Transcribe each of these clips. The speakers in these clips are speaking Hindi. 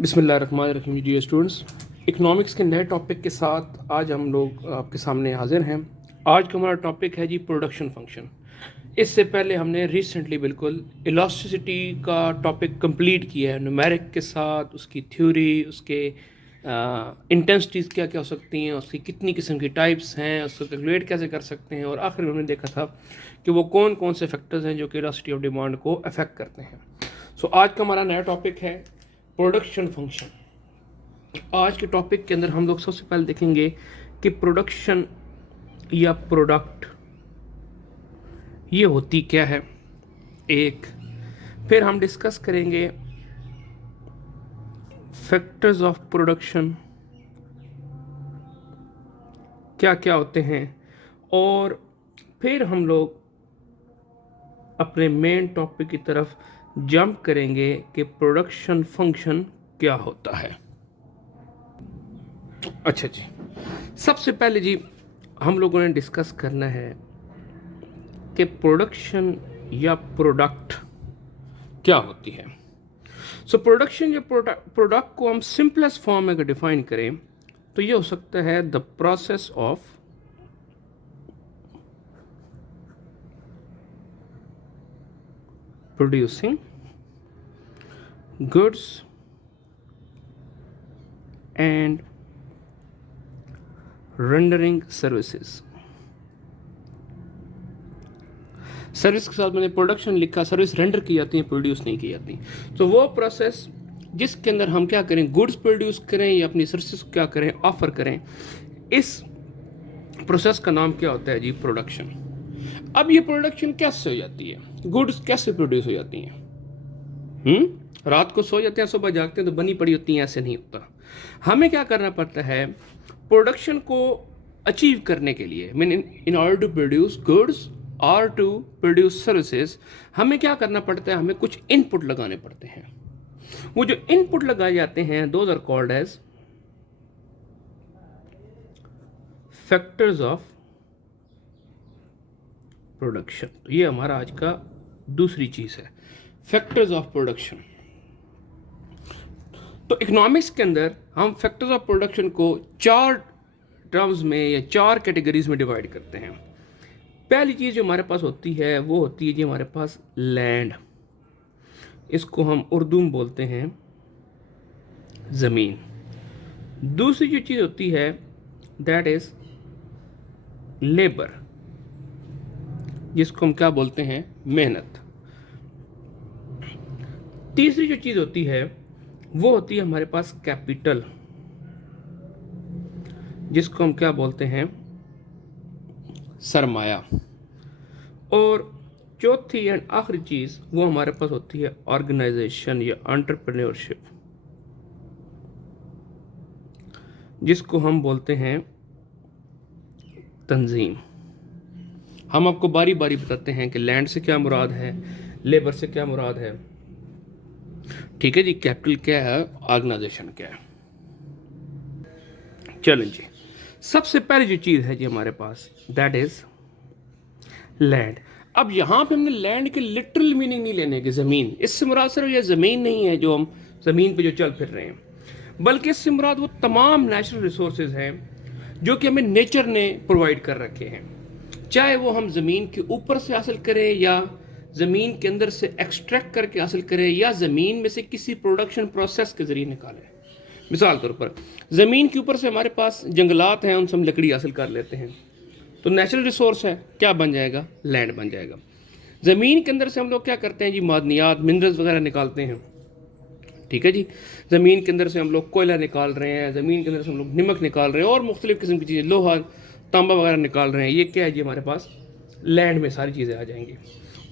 बिस्मिल्लाहिर्रहमानिर्रहीम जी स्टूडेंट्स, इकोनॉमिक्स के नए टॉपिक के साथ आज हम लोग आपके सामने हाजिर हैं। आज का हमारा टॉपिक है जी प्रोडक्शन फंक्शन। इससे पहले हमने रिसेंटली बिल्कुल इलास्टिसिटी का टॉपिक कंप्लीट किया है, न्यूमेरिक के साथ, उसकी थ्योरी, उसके इंटेंसिटीज़ क्या क्या हो सकती हैं, उसकी कितनी किस्म की टाइप्स हैं, उसको कैलकुलेट कैसे कर सकते हैं, और आखिर में हमने देखा था कि वो कौन कौन से फैक्टर्स हैं जो कि इलास्टिसिटी ऑफ डिमांड को अफेक्ट करते हैं। सो आज का हमारा नया टॉपिक है प्रोडक्शन फंक्शन। आज के टॉपिक के अंदर हम लोग सबसे पहले देखेंगे कि प्रोडक्शन या प्रोडक्ट ये होती क्या है एक। फिर हम डिस्कस करेंगे फैक्टर्स ऑफ प्रोडक्शन क्या क्या होते हैं, और फिर हम लोग अपने मेन टॉपिक की तरफ जंप करेंगे कि प्रोडक्शन फंक्शन क्या होता है। अच्छा जी, सबसे पहले जी हम लोगों ने डिस्कस करना है कि प्रोडक्शन या प्रोडक्ट क्या होती है। सो प्रोडक्शन या प्रोडक्ट को हम सिंपलेस्ट फॉर्म में अगर डिफाइन करें तो ये हो सकता है the process of producing goods and rendering services. Service के साथ मैंने प्रोडक्शन लिखा, सर्विस रेंडर की जाती है, प्रोड्यूस नहीं की जाती। तो वो प्रोसेस जिसके अंदर हम क्या करें, गुड्स प्रोड्यूस करें या अपनी सर्विसेज क्या करें, ऑफर करें, इस प्रोसेस का नाम क्या होता है जी, प्रोडक्शन। अब ये प्रोडक्शन कैसे हो जाती है, गुड्स कैसे प्रोड्यूस हो जाती हैं? रात को सो जाते हैं, सुबह जागते हैं तो बनी पड़ी होती हैं, ऐसे नहीं होता। हमें क्या करना पड़ता है, प्रोडक्शन को अचीव करने के लिए, mean in order to produce goods और टू प्रोड्यूस सर्विसेज, हमें क्या करना पड़ता है, हमें कुछ इनपुट लगाने पड़ते हैं। वो जो इनपुट लगाए जाते हैं those are called as factors of production. तो ये हमारा आज का दूसरी चीज है, फैक्टर्स ऑफ प्रोडक्शन। तो इकोनॉमिक्स के अंदर हम फैक्टर्स ऑफ प्रोडक्शन को चार टर्म्स में या चार कैटेगरीज में डिवाइड करते हैं। पहली चीज़ जो हमारे पास होती है वो होती है जी हमारे पास लैंड, इसको हम उर्दू में बोलते हैं ज़मीन। दूसरी जो चीज़ होती है दैट इज़ लेबर, जिसको हम क्या बोलते हैं, मेहनत। तीसरी जो चीज़ होती है वो होती है हमारे पास कैपिटल, जिसको हम क्या बोलते हैं, सरमाया। और चौथी एंड आखिरी चीज़ वो हमारे पास होती है ऑर्गेनाइजेशन या एंटरप्रेन्योरशिप, जिसको हम बोलते हैं तंजीम। हम आपको बारी बारी बताते हैं कि लैंड से क्या मुराद है, लेबर से क्या मुराद है, ठीक है जी, कैपिटल क्या है, ऑर्गेनाइजेशन क्या है। चलें जी, सबसे पहली जो चीज़ है जी हमारे पास दैट इज लैंड। अब यहाँ पे हमने लैंड के लिटरल मीनिंग नहीं लेने की, ज़मीन, इससे मुराद सिर्फ ये ज़मीन नहीं है जो हम ज़मीन पे जो चल फिर रहे हैं, बल्कि इससे मुराद वो तमाम नेचुरल रिसोर्सेज हैं जो कि हमें नेचर ने प्रोवाइड कर रखे हैं, चाहे वो हम ज़मीन के ऊपर से हासिल करें या ज़मीन के अंदर से एक्सट्रैक्ट करके हासिल करें या ज़मीन में से किसी प्रोडक्शन प्रोसेस के ज़रिए निकालें। मिसाल तौर पर ज़मीन के ऊपर से हमारे पास जंगलात हैं, उनसे हम लकड़ी हासिल कर लेते हैं, तो नेचुरल रिसोर्स है, क्या बन जाएगा, लैंड बन जाएगा। ज़मीन के अंदर से हम लोग क्या करते हैं जी, मादनियात, मिनरल्स वगैरह निकालते हैं, ठीक है जी। ज़मीन के अंदर से हम लोग कोयला निकाल रहे हैं, ज़मीन के अंदर से हम लोग नमक निकाल रहे हैं और मुख्तलिफ़ किस्म की चीज़ें, लोहा, तांबा वगैरह निकाल रहे हैं। ये क्या है जी, हमारे पास लैंड में सारी चीज़ें आ जाएंगी।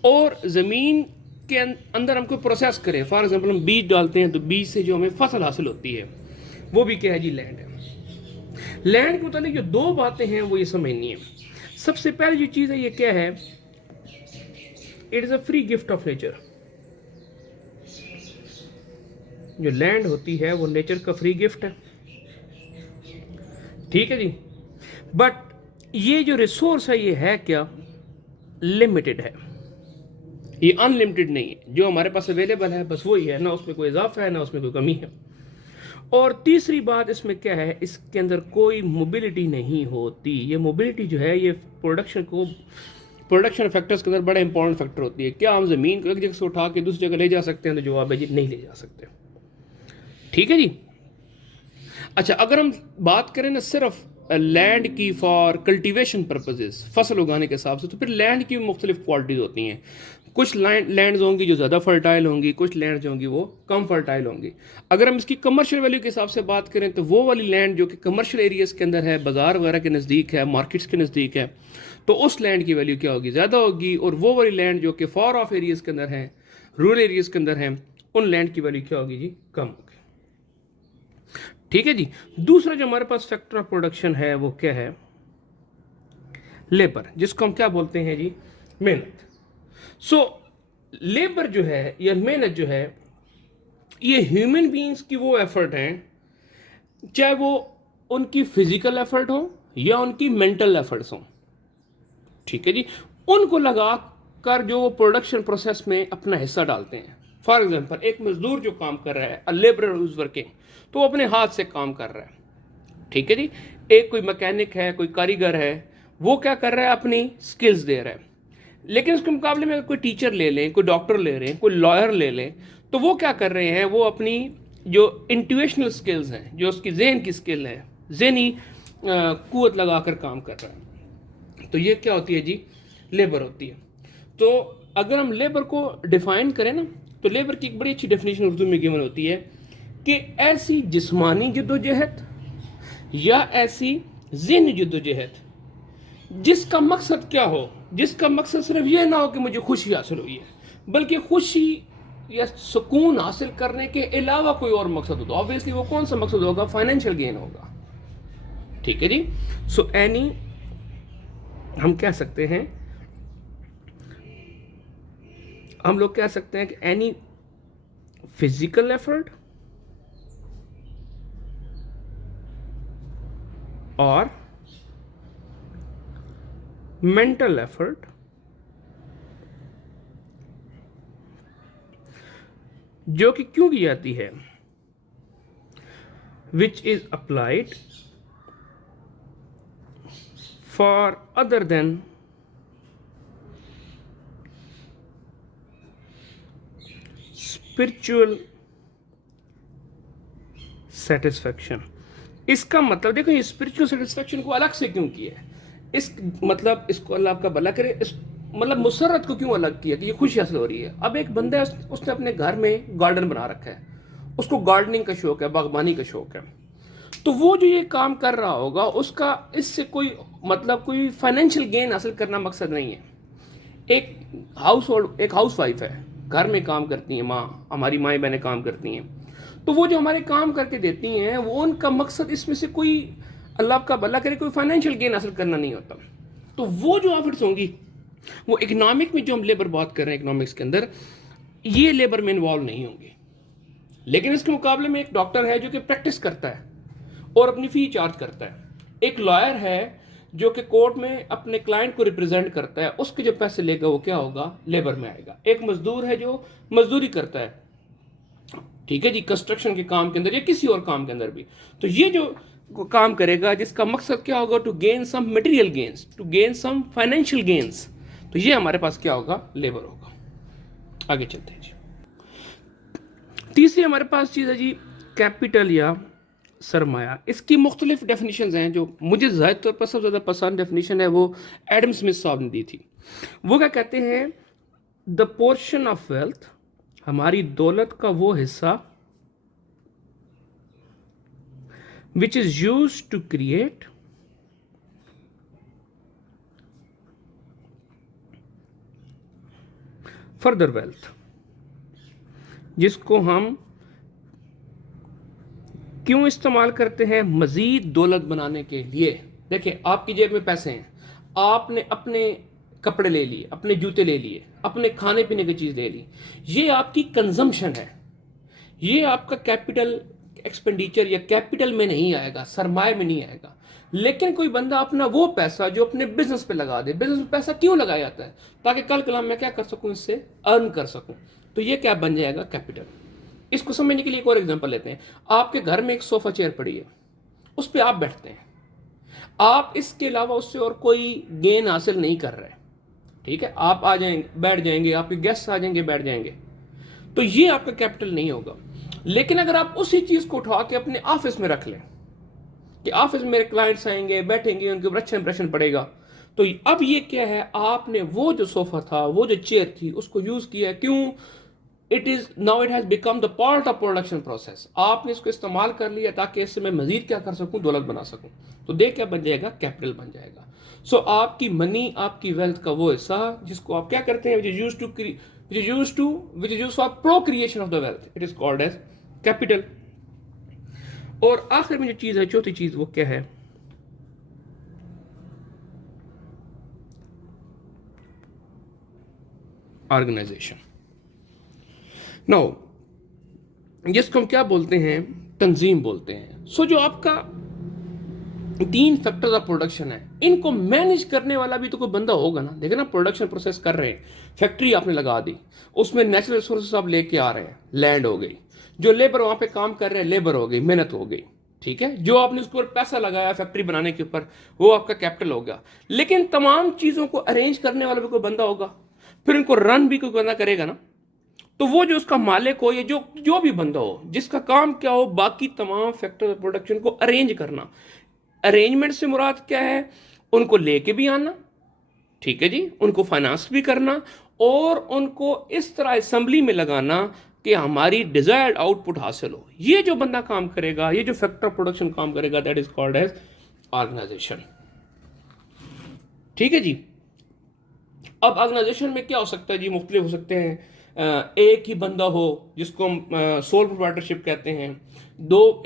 और ज़मीन के अंदर हम कोई प्रोसेस करें, फॉर एग्जांपल हम बीज डालते हैं तो बीज से जो हमें फसल हासिल होती है वो भी क्या है जी, लैंड है। लैंड के मुताबिक जो दो बातें हैं वो ये समझनी है। सबसे पहली जो चीज़ है ये क्या है, it is a free gift of nature. जो लैंड होती है वो नेचर का फ्री गिफ्ट है, ठीक है जी। बट ये जो रिसोर्स है ये है क्या, लिमिटेड है, ये अनलिमिटेड नहीं है। जो हमारे पास अवेलेबल है बस वही है, ना उसमें कोई इजाफा है ना उसमें कोई कमी है। और तीसरी बात इसमें क्या है, इसके अंदर कोई मोबिलिटी नहीं होती। ये मोबिलिटी जो है ये प्रोडक्शन फैक्टर्स के अंदर बड़ा इंपॉर्टेंट फैक्टर होती है। क्या हम ज़मीन को एक जगह से उठा के दूसरी जगह ले जा सकते हैं? तो जवाब है जी नहीं ले जा सकते। ठीक है जी। अच्छा, अगर हम बात करें ना सिर्फ लैंड की फॉर कल्टीवेशन पर्पजेज, फसल उगाने के हिसाब से, तो फिर लैंड की मुख्तलिफ क्वालिटीज़ होती हैं। कुछ लैंड्स होंगी जो ज़्यादा फर्टाइल होंगी, कुछ लैंड जो होंगी वो कम फर्टाइल होंगी। अगर हम इसकी कमर्शियल वैल्यू के हिसाब से बात करें तो वो वाली लैंड जो कि कमर्शियल एरियाज़ के अंदर है, बाज़ार वगैरह के नज़दीक है, मार्केट्स के नज़दीक है, तो उस लैंड की वैल्यू क्या होगी? ज़्यादा होगी। और वो वाली लैंड जो कि फॉर ऑफ एरियाज़ के अंदर है, रूरल एरियाज़ के अंदर है, उन लैंड की वैल्यू क्या होगी जी? कम होगी। ठीक है जी। दूसरा जो हमारे पास फैक्टर ऑफ प्रोडक्शन है वो क्या है? लेबर, जिसको हम क्या बोलते हैं जी? मेहनत। सो लेबर जो है या मेहनत जो है, ये ह्यूमन बीइंग्स की वो एफर्ट हैं, चाहे वो उनकी फिजिकल एफर्ट हो या उनकी मेंटल एफर्ट्स हो। ठीक है जी। उनको लगा कर जो प्रोडक्शन प्रोसेस में अपना हिस्सा डालते हैं। फॉर एग्जांपल, एक मजदूर जो काम कर रहा है, अ लेबरर इज वर्किंग, तो वो अपने हाथ से काम कर रहा है। ठीक है जी। एक कोई मैकेनिक है, कोई कारीगर है, वो क्या कर रहा है? अपनी स्किल्स दे रहा है। लेकिन उसके मुकाबले में कोई टीचर ले लें, कोई डॉक्टर ले लें, कोई लॉयर ले लें, तो वो क्या कर रहे हैं? वो अपनी जो इंट्यूशनल स्किल्स हैं, जो उसकी जहन की स्किल है, जहनी कुव्वत लगाकर काम कर रहा है। तो ये क्या होती है जी? लेबर होती है। तो अगर हम लेबर को डिफाइन करें ना, तो लेबर की एक बड़ी अच्छी डेफिनेशन उर्दू में गिवन होती है कि ऐसी जिस्मानी जद्दोजहद या ऐसी ज़हनी जद्दोजहद जिसका मकसद क्या हो? जिसका मकसद सिर्फ ये ना हो कि मुझे खुशी हासिल हुई है, बल्कि खुशी या सुकून हासिल करने के अलावा कोई और मकसद हो। तो ऑब्वियसली वो कौन सा मकसद होगा? फाइनेंशियल गेन होगा। ठीक है जी। सो एनी, हम कह सकते हैं, हम लोग कह सकते हैं कि एनी फिजिकल एफर्ट और मेंटल एफर्ट जो कि क्यों की जाती है? Which is applied for other than spiritual satisfaction. इसका मतलब देखो, ये स्पिरिचुअल सेटिस्फैक्शन को अलग से क्यों किया है? इस मतलब इसको अल्लाह आपका भला करे, इस मतलब मुसर्रत को क्यों अलग किया कि ये खुशी हासिल हो रही है? अब एक बंदा है, उसने अपने घर में गार्डन बना रखा है, उसको गार्डनिंग का शौक है, बागबानी का शौक है, तो वो जो ये काम कर रहा होगा उसका इससे कोई मतलब कोई फाइनेंशियल गेन हासिल करना मकसद नहीं है। एक हाउस वाइफ है, घर में काम करती हैं, माँ, हमारी माएँ बहनें काम करती हैं, तो वो जो हमारे काम करके देती हैं, वो उनका मकसद इसमें से कोई, अल्लाह का भला करे, कोई फाइनेंशियल गेन हासिल करना नहीं होता। तो वो जो एफर्ट्स होंगी, वो इकोनॉमिक में जो हम लेबर बात कर रहे हैं, इकोनॉमिक्स के अंदर ये लेबर में इन्वॉल्व नहीं होंगे। लेकिन इसके मुकाबले में एक डॉक्टर है जो कि प्रैक्टिस करता है और अपनी फी चार्ज करता है। एक लॉयर है जो कि कोर्ट में अपने क्लाइंट को रिप्रेजेंट करता है, उसके जो पैसे लेगा वो क्या होगा? लेबर में आएगा। एक मजदूर है जो मजदूरी करता है, ठीक है जी, कंस्ट्रक्शन के काम के अंदर या किसी और काम के अंदर भी, तो ये जो काम करेगा जिसका मकसद क्या होगा? To gain some material gains, to gain some financial gains, तो ये हमारे पास क्या होगा? लेबर होगा। आगे चलते हैं जी। तीसरी हमारे पास चीज़ है जी कैपिटल या सरमाया। इसकी मुख्तलिफ डेफिनेशन हैं, जो मुझे ज़ाहिर तौर पर सबसे ज़्यादा पसंद डेफिनेशन है वो एडम स्मिथ साहब ने दी थी। वो क्या कहते हैं? द पोर्शन ऑफ वेल्थ, हमारी दौलत का वो हिस्सा, which is use to create further wealth, जिसको हम क्यों इस्तेमाल करते हैं? मजीद दौलत बनाने के लिए। देखिए, आपकी जेब में पैसे हैं, आपने अपने कपड़े ले लिए, अपने जूते ले लिए, अपने खाने पीने की चीज़ ले ली, ये आपकी कंजम्पशन है, ये आपका कैपिटल एक्सपेंडिचर या कैपिटल में नहीं आएगा, सरमाए में नहीं आएगा। लेकिन कोई बंदा अपना वो पैसा जो अपने बिजनेस पे लगा दे, बिजनेस में पैसा क्यों लगाया जाता है? ताकि कल कल मैं क्या कर सकूं? इससे अर्न कर सकूं। तो ये क्या बन जाएगा? कैपिटल। इसको समझने के लिए एक और एग्जांपल लेते हैं। आपके घर में एक सोफा चेयर पड़ी है, उस पर आप बैठते हैं, आप इसके अलावा उससे और कोई गेन हासिल नहीं कर रहे, ठीक है, आप आ जाएंगे बैठ जाएंगे, आपके गेस्ट आ जाएंगे बैठ जाएंगे, तो ये आपका कैपिटल नहीं होगा। लेकिन अगर आप उसी चीज को उठा के अपने ऑफिस में रख लें कि ऑफिस में मेरे क्लाइंट्स आएंगे बैठेंगे, उनके ऊपर अच्छा इंप्रेशन पड़ेगा, तो अब ये क्या है, आपने वो जो सोफा था, वो जो चेयर थी, उसको यूज किया। क्यों? It is now it has become the part of production process. आपने इसको इस्तेमाल कर लिया ताकि इससे मैं मजीद क्या कर सकूं, दौलत बना सकूं। तो देख क्या बन जाएगा, कैपिटल बन जाएगा। सो आपकी मनी, आपकी वेल्थ का वो हिस्सा जिसको आप क्या करते हैं, which is used for procreation of the wealth, it is called as capital. और आखिर में जो चीज है, चौथी चीज, वो क्या है, ऑर्गेनाइजेशन। नाउ जिसको हम क्या बोलते हैं, तंजीम बोलते हैं। सो जो आपका 3 फैक्टर्स ऑफ प्रोडक्शन है, इनको मैनेज करने वाला भी तो कोई बंदा होगा ना। देखो ना, प्रोडक्शन प्रोसेस कर रहे हैं, फैक्ट्री आपने लगा दी, उसमें नेचुरल रिसोर्सेज आप लेके आ रहे हैं, लैंड हो गई, जो लेबर वहां पे काम कर रहे हैं लेबर हो गई, मेहनत हो गई, ठीक है, जो आपने उसके ऊपर पैसा लगाया फैक्ट्री बनाने के ऊपर, वो आपका कैपिटल हो गया। लेकिन तमाम चीजों को अरेंज करने वाला भी कोई बंदा होगा, फिर इनको रन भी कोई बंदा करेगा ना। तो वो जो उसका मालिक हो या जो भी बंदा हो, जिसका काम क्या हो, बाकी तमाम फैक्टर्स ऑफ प्रोडक्शन को अरेंज करना। अरेंजमेंट से मुराद क्या है, उनको लेके भी आना, ठीक है जी, उनको फाइनेंस भी करना, और उनको इस तरह असेंबली में लगाना कि हमारी डिजायर्ड आउटपुट हासिल हो। ये जो बंदा काम करेगा, ये जो फैक्टर ऑफ प्रोडक्शन काम करेगा, that is called as organisation. ठीक है जी। अब ऑर्गेनाइजेशन में क्या हो सकता है जी, मुख्तलिफ हो सकते हैं। एक ही बंदा हो जिसको हम सोल प्रोप्राइटरशिप कहते हैं,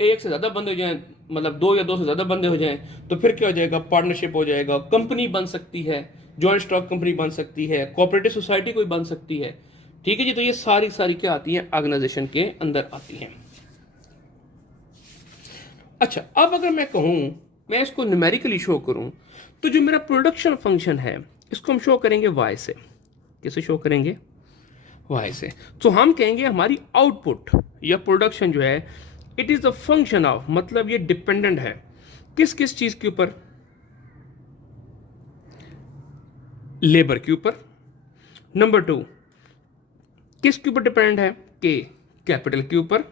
एक से ज़्यादा बंदे हो जाएं, मतलब 2 या 2 से ज़्यादा बंदे हो जाएं, तो फिर क्या हो जाएगा, पार्टनरशिप हो जाएगा, कंपनी बन सकती है, जॉइंट स्टॉक कंपनी बन सकती है, कोऑपरेटिव सोसाइटी कोई बन सकती है। ठीक है जी। तो ये सारी सारी क्या आती हैं, ऑर्गेनाइजेशन के अंदर आती हैं। अच्छा, अब अगर मैं कहूँ, मैं इसको न्यूमेरिकली शो करूँ, तो जो मेरा प्रोडक्शन फंक्शन है इसको हम शो करेंगे वाई से। कैसे शो करेंगे? वाई से। तो हम कहेंगे हमारी आउटपुट या प्रोडक्शन जो है, it is the function of, मतलब ये डिपेंडेंट है किस किस चीज के ऊपर, लेबर के ऊपर। नंबर 2 किसके ऊपर डिपेंडेंट है, के कैपिटल के ऊपर।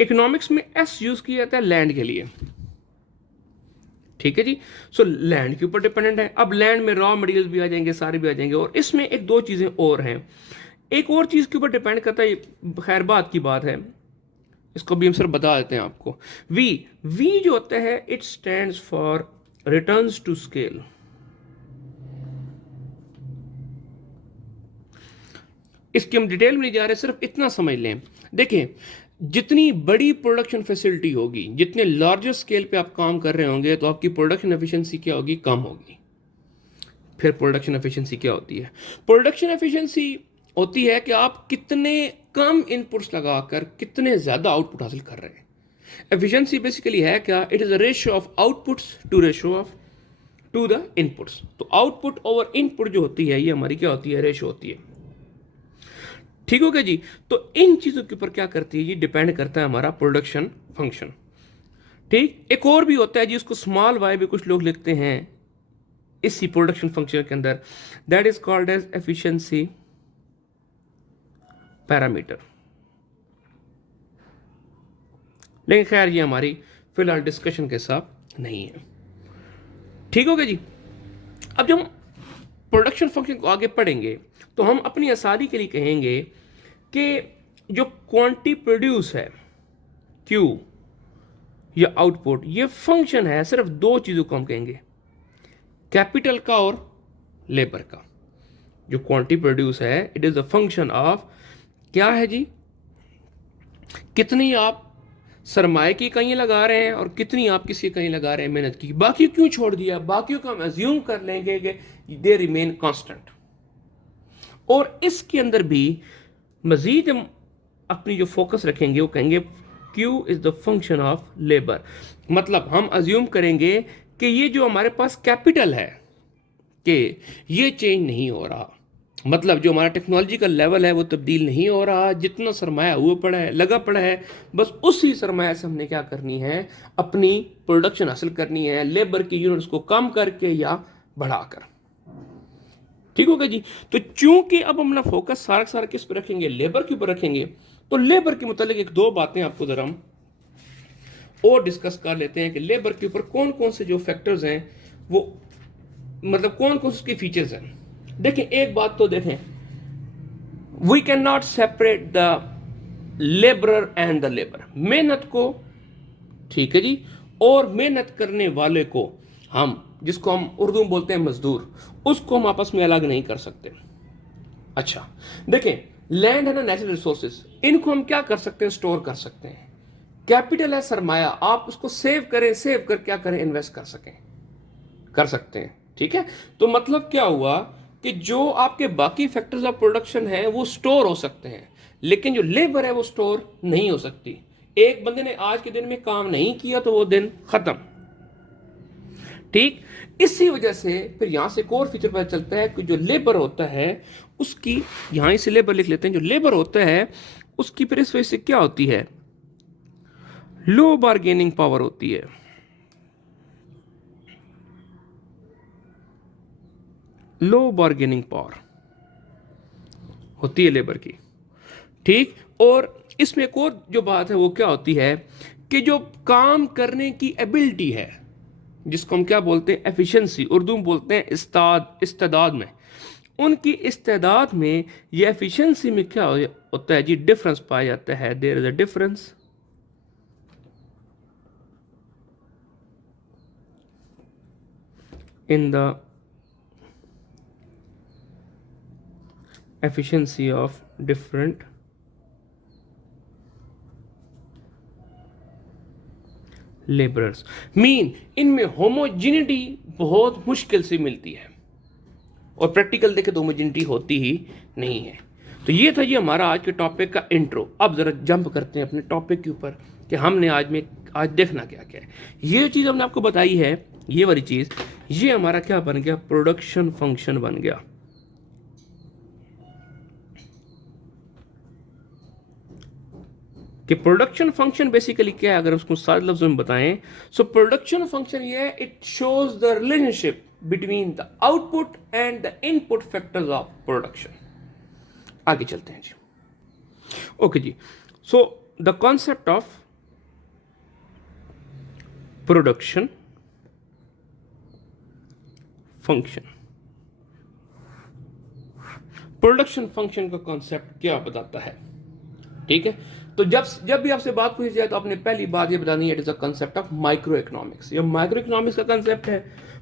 इकोनॉमिक्स में एस यूज किया जाता है लैंड के लिए। ठीक है जी। सो लैंड के ऊपर डिपेंडेंट है। अब लैंड में रॉ मटेरियल भी आ जाएंगे, सारे भी आ जाएंगे। और इसमें एक दो चीजें और हैं, एक और चीज के ऊपर डिपेंड करता है, खैर बात की बात है, इसको भी हम सर बता देते हैं आपको। वी जो होता है, it stands for returns to scale. इसकी हम डिटेल में नहीं जा रहे, सिर्फ इतना समझ लें। देखिए, जितनी बड़ी प्रोडक्शन फैसिलिटी होगी, जितने लार्जर स्केल पे आप काम कर रहे होंगे, तो आपकी प्रोडक्शन एफिशिएंसी क्या होगी, कम होगी। फिर प्रोडक्शन एफिशिएंसी क्या होती है? प्रोडक्शन एफिशिएंसी होती है कि आप कितने कम इनपुट्स लगाकर कितने ज्यादा आउटपुट हासिल कर रहे हैं। एफिशिएंसी बेसिकली है क्या? It is a ratio of outputs to the inputs. तो आउटपुट ओवर इनपुट जो होती है, ये हमारी क्या होती है, रेशियो होती है। ठीक हो गया जी। तो इन चीजों के ऊपर क्या करती है, ये डिपेंड करता है हमारा प्रोडक्शन फंक्शन। ठीक। एक और भी होता है जी, उसको स्मॉल वाई भी कुछ लोग लिखते हैं इसी प्रोडक्शन फंक्शन के अंदर, that is called as efficiency parameter. लेकिन खैर ये हमारी फिलहाल डिस्कशन के साथ नहीं है। ठीक हो गया जी। अब जब हम प्रोडक्शन फंक्शन को आगे पढ़ेंगे, तो हम अपनी आसानी के लिए कहेंगे कि जो क्वांटिटी प्रोड्यूस है, क्यू या आउटपुट, ये फंक्शन है सिर्फ दो चीजों को हम कहेंगे, कैपिटल का और लेबर का। जो क्वांटिटी प्रोड्यूस है, it is the function of, क्या है जी, कितनी आप सरमाए की इकाइयां लगा रहे हैं और कितनी आप किसी इकाई लगा रहे हैं मेहनत की। बाकी क्यों छोड़ दिया? बाकियों को हम एज्यूम कर लेंगे कि दे रिमेन कांस्टेंट। और इसके अंदर भी मजीद हम अपनी जो फोकस रखेंगे, वो कहेंगे Q is the function of labour. मतलब हम अज्यूम करेंगे कि ये जो हमारे पास कैपिटल है, कि ये चेंज नहीं हो रहा, मतलब जो हमारा टेक्नोलॉजी का लेवल है वो तब्दील नहीं हो रहा, जितना सरमाया हुआ पड़ा है, लगा पड़ा है, बस उसी सरमाया से हमने क्या करनी है, अपनी प्रोडक्शन हासिल करनी है, लेबर की यूनिट्स को कम करके या बढ़ाकर। ठीक होगा जी। तो चूंकि अब हम अपना फोकस सारा सारा किस पर रखेंगे, लेबर के ऊपर रखेंगे, तो लेबर के मुतालिक एक दो बातें आपको जरा हम और डिस्कस कर लेते हैं कि लेबर के ऊपर कौन कौन से जो फैक्टर्स हैं वो, मतलब कौन कौन से उसके फीचर्स हैं। देखें एक बात तो देखें, we can not separate the labourer and the labour. मेहनत को, ठीक है जी, और मेहनत करने वाले को, हम जिसको हम उर्दू में बोलते हैं मजदूर, उसको हम आपस में अलग नहीं कर सकते। अच्छा देखें, लैंड है ना, नेचुरल रिसोर्सेज, इनको हम क्या कर सकते हैं, स्टोर कर सकते हैं। कैपिटल है सरमाया, आप उसको सेव करें, सेव कर क्या करें, इन्वेस्ट कर सकें, कर सकते हैं। ठीक है, तो मतलब क्या हुआ कि जो आपके बाकी फैक्टर्स ऑफ प्रोडक्शन है वो स्टोर हो सकते हैं, लेकिन जो लेबर है वो स्टोर नहीं हो सकती। एक बंदे ने आज के दिन में काम नहीं किया तो वो दिन खत्म। ठीक, इसी वजह से फिर यहां से एक और फीचर पता चलता है कि जो लेबर होता है उसकी, यहां इसे लेबर लिख लेते हैं, जो लेबर होता है उसकी फिर इस वजह से क्या होती है, लो बार्गेनिंग पावर होती है। लो बार्गेनिंग पावर होती है लेबर की। ठीक, और इसमें एक और जो बात है वो क्या होती है कि जो काम करने की एबिलिटी है, जिसको हम क्या बोलते हैं, एफिशिएंसी, उर्दू में बोलते हैं इस्तेदाद में, उनकी इस्तेदाद में, ये एफिशिएंसी में क्या होता है जी, डिफरेंस पाया जाता है। There is a difference in the efficiency of different labourers. Mean इनमें होमोजिनिटी बहुत मुश्किल से मिलती है, और प्रैक्टिकल देखे तो होमोजिनिटी होती ही नहीं है। तो ये था जी हमारा आज के टॉपिक का इंट्रो। अब जरा जंप करते हैं अपने टॉपिक के ऊपर कि हमने आज देखना क्या क्या है। ये चीज़ हमने आपको बताई है, ये वाली चीज़, ये हमारा क्या बन गया, प्रोडक्शन फंक्शन बन गया। कि प्रोडक्शन फंक्शन बेसिकली क्या है, अगर उसको सारे लफ्जों में बताएं, सो प्रोडक्शन फंक्शन ये है, it shows the relationship between the output and the input factors of production. आगे चलते हैं जी। ओके जी, so the concept of production function, production function का कॉन्सेप्ट क्या बताता है। ठीक है, तो जब भी आपसे बात पूछी जाए तो आपने पहली बात ये बतानी है, it is a concept of micro economics. ये माइक्रो इकोनॉमिक्स का कांसेप्ट है।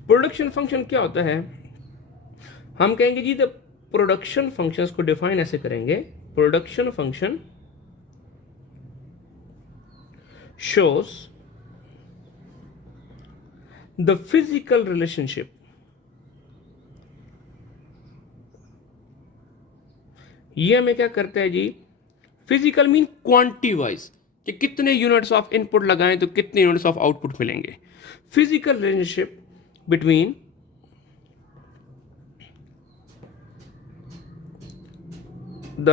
प्रोडक्शन फंक्शन क्या होता है, हम कहेंगे जी द प्रोडक्शन फंक्शंस को डिफाइन ऐसे करेंगे, production function shows the physical relationship, ये हमें क्या करता है जी, फिजिकल मीन क्वांटिटी वाइज, कि कितने यूनिट्स ऑफ इनपुट लगाएं तो कितने यूनिट्स ऑफ आउटपुट मिलेंगे। Physical relationship between the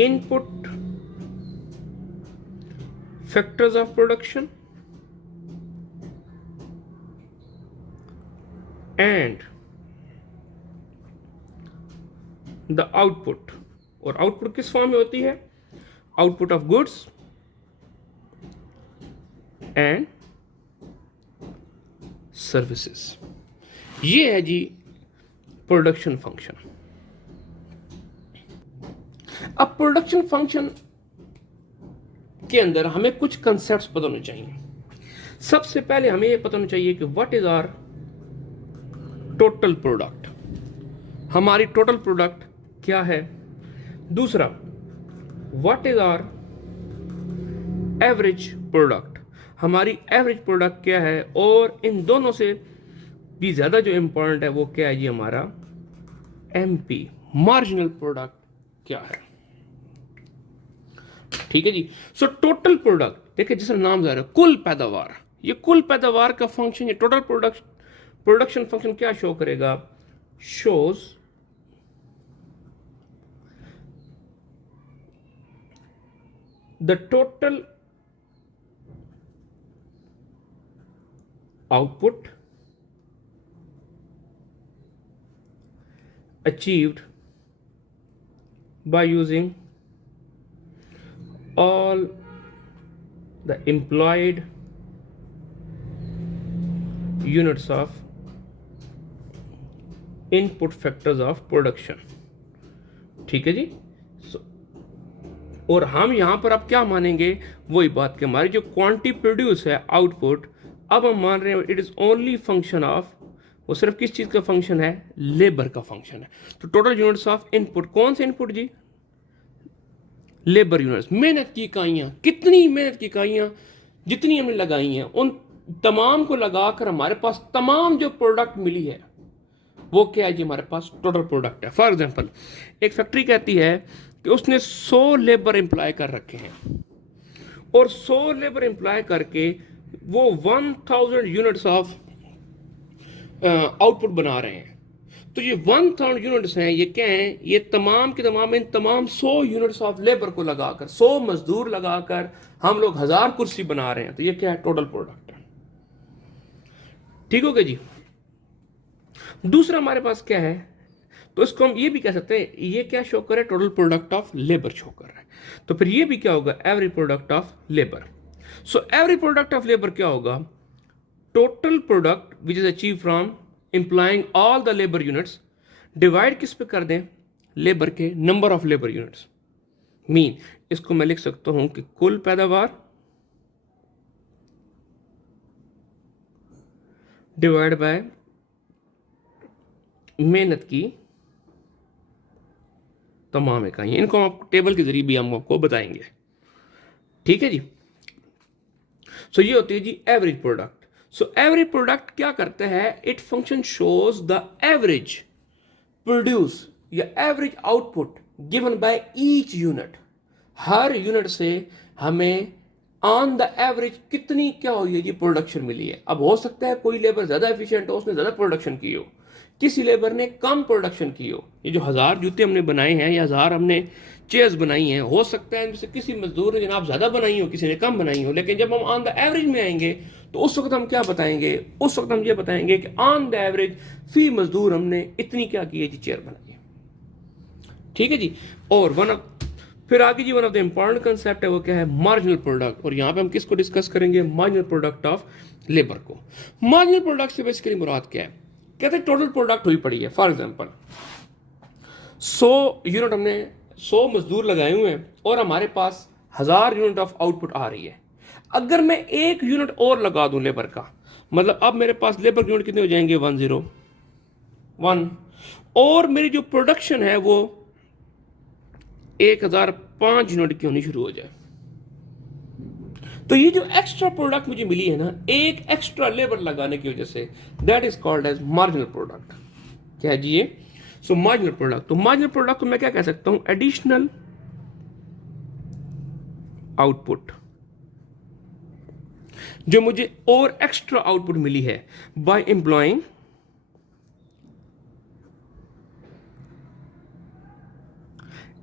input factors of production and the output. और आउटपुट किस फॉर्म में होती है, output of goods and services. ये है जी प्रोडक्शन फंक्शन। अब प्रोडक्शन फंक्शन के अंदर हमें कुछ कंसेप्ट्स पता होने चाहिए। सबसे पहले हमें यह पता होना चाहिए कि what is our total product, हमारी टोटल प्रोडक्ट क्या है। दूसरा, what is our average product, हमारी एवरेज प्रोडक्ट क्या है। और इन दोनों से भी ज्यादा जो इंपॉर्टेंट है वो क्या है जी, हमारा एमपी, मार्जिनल प्रोडक्ट क्या है। ठीक है जी। सो टोटल प्रोडक्ट, देखिए जिसका नाम जा रहा है कुल पैदावार, ये कुल पैदावार का फंक्शन, ये टोटल प्रोडक्शन फंक्शन क्या शो करेगा, shows the total output achieved by using all the employed units of input factors of production। ठीक है जी। और हम यहां पर अब क्या मानेंगे, वही बात कि हमारी जो क्वांटिटी प्रोड्यूस है आउटपुट, अब हम मान रहे हैं it is only function of, वो सिर्फ किस चीज का फंक्शन है, लेबर का फंक्शन है। तो टोटल यूनिट्स ऑफ इनपुट, कौन से इनपुट जी, लेबर यूनिट्स, मेहनत की इकाइयां, कितनी मेहनत की इकाइयां जितनी हमने लगाई हैं उन तमाम को लगाकर हमारे पास तमाम जो प्रोडक्ट मिली है वो क्या है जी, हमारे पास टोटल प्रोडक्ट है। फॉर एग्जांपल एक फैक्ट्री कहती है कि उसने 100 लेबर एम्प्लॉय कर रखे हैं और 100 लेबर एम्प्लॉय करके वो 1000 यूनिट्स ऑफ आउटपुट बना रहे हैं। तो ये 1000 यूनिट्स हैं, ये क्या हैं, ये तमाम के तमाम इन तमाम 100 यूनिट्स ऑफ लेबर को लगाकर, 100 मजदूर लगाकर हम लोग 1000 कुर्सी बना रहे हैं। तो ये क्या है, टोटल प्रोडक्ट है। ठीक हो गया जी। दूसरा हमारे पास क्या है, तो इसको हम ये भी कह सकते हैं, ये क्या शो कर रहा है, total product of labour show कर रहा है। तो फिर ये भी क्या होगा, every product of labour. So every product of labour क्या होगा, total product which is achieve from employing all the labour units, divide किस पे कर दें, लेबर के number of labour units. Mean इसको मैं लिख सकता हूं कि कुल पैदावार डिवाइड बाय मेहनत की तमाम इकाइयां। इनको हम आपको टेबल के जरिए भी हम आपको बताएंगे। ठीक है जी। सो ये होती है जी average product. So average product क्या करता है, it function shows the average produce या average output given by each unit. हर यूनिट से हमें ऑन द एवरेज कितनी क्या हुई है जी, प्रोडक्शन मिली है। अब हो सकता है कोई लेबर ज्यादा एफिशिएंट हो, उसने ज्यादा प्रोडक्शन की हो, किसी लेबर ने कम प्रोडक्शन की हो। ये जो 1000 जूते हमने बनाए हैं या 1000 हमने चेयर्स बनाई हैं, हो सकता है इनमें से किसी मजदूर ने जनाब ज्यादा बनाई हो, किसी ने कम बनाई हो। लेकिन जब हम ऑन द एवरेज में आएंगे तो उस वक्त हम क्या बताएंगे, उस वक्त हम ये बताएंगे कि ऑन द एवरेज फी मजदूर हमने इतनी क्या की है जी, चेयर बनाई है। ठीक है जी। और फिर आगे जी one of the important concept है वो क्या है, मार्जिनल प्रोडक्ट। और यहां पे हम किसको डिस्कस करेंगे, मार्जिनल प्रोडक्ट ऑफ लेबर को। मार्जिनल प्रोडक्ट से बेसिकली मुराद क्या है, कहते हैं टोटल प्रोडक्ट हुई पड़ी है। फॉर एग्जांपल 100 यूनिट हमने 100 मजदूर लगाए हुए हैं और हमारे पास 1000 यूनिट ऑफ आउटपुट आ रही है। अगर मैं एक यूनिट और लगा दूं लेबर का, मतलब अब मेरे पास लेबर यूनिट कितने हो जाएंगे, 101, और मेरी जो प्रोडक्शन है वो 1005 यूनिट की होनी शुरू हो जाए। तो ये जो एक्स्ट्रा प्रोडक्ट मुझे मिली है ना, एक एक्स्ट्रा लेबर लगाने की वजह से, that is called as marginal product. क्या है जी ये, सो मार्जिनल प्रोडक्ट। तो मार्जिनल प्रोडक्ट को मैं क्या कह सकता हूं, एडिशनल आउटपुट, जो मुझे और एक्स्ट्रा आउटपुट मिली है by employing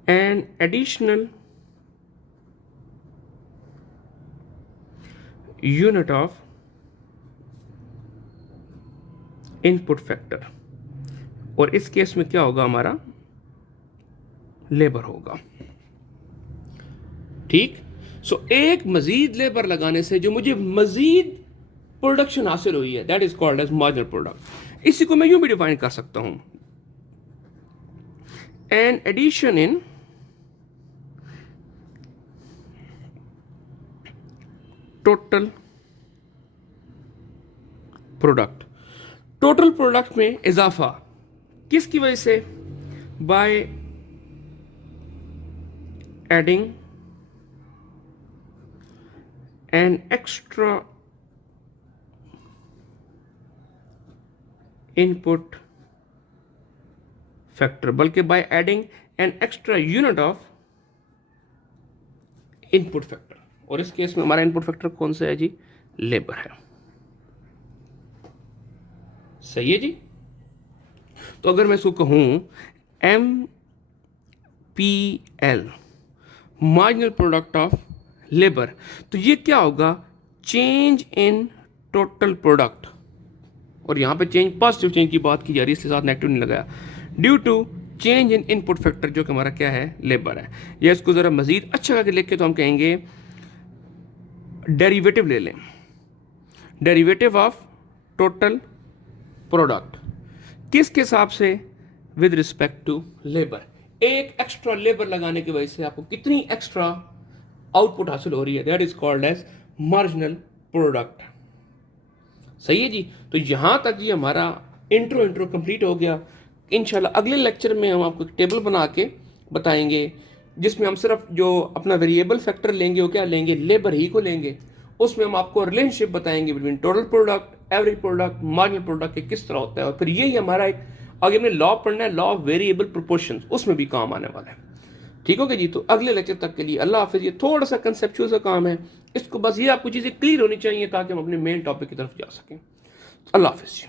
an additional unit of input factor. और इस केस में क्या होगा, हमारा लेबर होगा। ठीक। सो एक मजीद लेबर लगाने से जो मुझे मजीद प्रोडक्शन हासिल हुई है, that is called as marginal product. इसी को मैं यूं भी डिफाइन कर सकता हूं, an addition in total product. Total product में इजाफा किसकी वजह से, by adding an extra input factor, बल्कि by adding an extra unit of input factor. और इस केस में हमारा इनपुट फैक्टर कौन सा है जी, लेबर है। सही है जी। तो अगर मैं इसको कहूं MPL, marginal product of labour, तो ये क्या होगा, चेंज इन टोटल प्रोडक्ट, और यहाँ पे चेंज पॉजिटिव चेंज की बात की जा रही है, इसके साथ नेगेटिव नहीं लगाया, due to change in input factor जो कि हमारा क्या है, लेबर है। या इसको ज़रा मजीद अच्छा करके लिख के तो हम कहेंगे डेरिवेटिव ले लें, डेरिवेटिव ऑफ टोटल प्रोडक्ट किसके हिसाब से, विद रिस्पेक्ट टू लेबर। एक एक्स्ट्रा लेबर लगाने की वजह से आपको कितनी एक्स्ट्रा आउटपुट हासिल हो रही है, that is called as marginal product. सही है जी। तो यहां तक ये हमारा इंट्रो कंप्लीट हो गया। इंशाल्लाह अगले लेक्चर में हम आपको एक टेबल बना के बताएंगे जिसमें हम सिर्फ जो अपना वेरिएबल फैक्टर लेंगे वो क्या लेंगे, लेबर ही को लेंगे। उसमें हम आपको रिलेशनशिप बताएंगे between total product, average product, marginal product के किस तरह होता है, और फिर यही हमारा एक आगे हमने लॉ पढ़ना है, लॉ ऑफ वेरिएबल प्रोपोर्शन, उसमें भी काम आने वाला है। ठीक हो गया जी। तो अगले लेक्चर तक के लिए अल्लाह हाफिज़। ये थोड़ा सा कंसेप्चुअल सा काम है, इसको बस ये आपको चीज़ें क्लियर होनी चाहिए ताकि हम अपने मेन टॉपिक की तरफ जा सकें। अल्लाह हाफिज़।